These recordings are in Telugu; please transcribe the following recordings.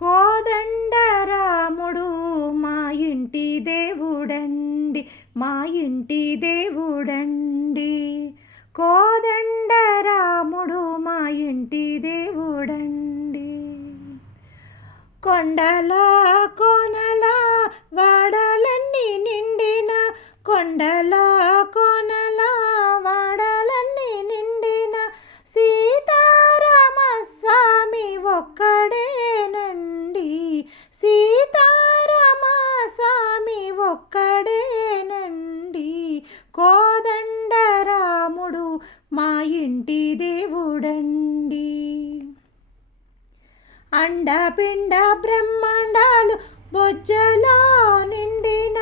కోదండరాముడు మా ఇంటి దేవుడండి, మా ఇంటి దేవుడండి. కోదండరాముడు మా ఇంటి దేవుడండి. కొండల కోనల వాడలన్నీ నిండిన, కొండల కోనల వాడలన్నీ నిండిన సీతారామస్వామి ఒక్కడేనండి, సీతారామస్వామి ఒక్కడేనండి. కోదండరాముడు మా ఇంటి దేవుడండి. అండపిండ బ్రహ్మాండాలు బొజ్జలో నిండిన,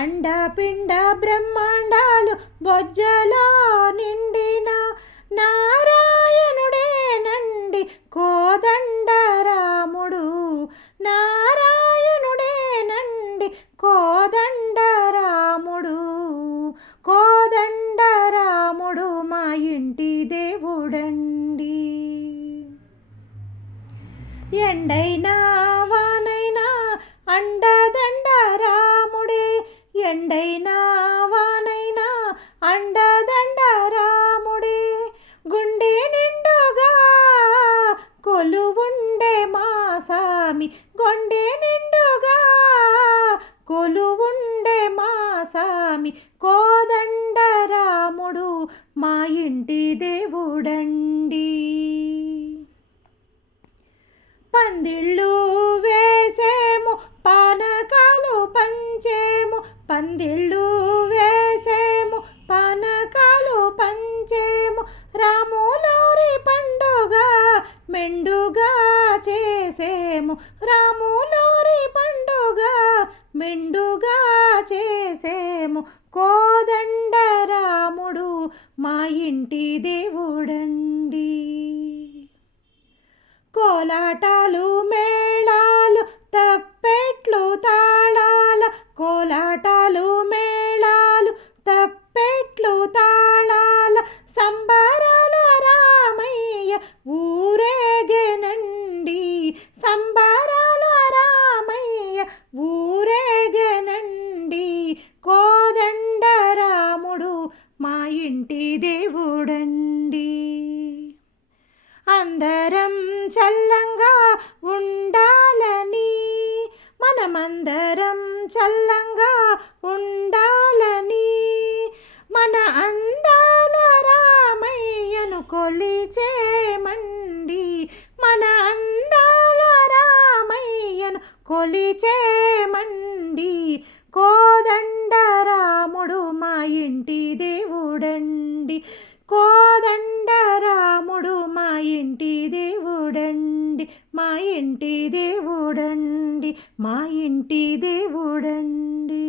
అండపిండ బ్రహ్మాండాలు బొజ్జలో నిండిన నారాయణుడేనండి కోదండరాముడు, నారాయణుడేనండి కోదండరాముడు. కోదండరాముడు మా ఇంటి దేవుడండి. ఎండైనా వానైనా అండదండ రాముడే, ఎండైనా వానైనా అండదండ రాముడే. గుండె నిండుగా కొలువుండే మా సామి, గుండె నిండుగా కొలువుండే మా సామి. కోదండరాముడు మా ఇంటి దేవుడండి. పందిళ్ళు వేసేము పానకాలు పంచేము, పందిళ్ళు వేసేము పానకాలు పంచేము. రాములారి పండుగ మెండుగా చేసేము, రాములారి పండుగ మెండుగా చేసేము. కోదండరాముడు మా ఇంటి దేవుడండి. కోలాటాలు మేళాలు తప్పెట్లు తాళాల, కోలాటాలు మేళాలు తప్పెట్లు తాళాల సంబరాల రామయ్య ఊరేగెనండి, సంబరాల రామయ్య ఊరేగెనండి. కోదండరాముడు మా ఇంటి దేవుడండి. అందరం చల్లంగా ఉండాలని, మనమందరం చల్లంగా ఉండాలని, మన అందాల రామయ్యను కొలిచేమండి, మన అందాల రామయ్యను కొలిచేమండి. కోదండరాముడు మా ఇంటి దేవుడండి, కోదండరాముడు మా ఇంటి దేవుడండి, మా ఇంటి దేవుడండి, మా ఇంటి దేవుడండి.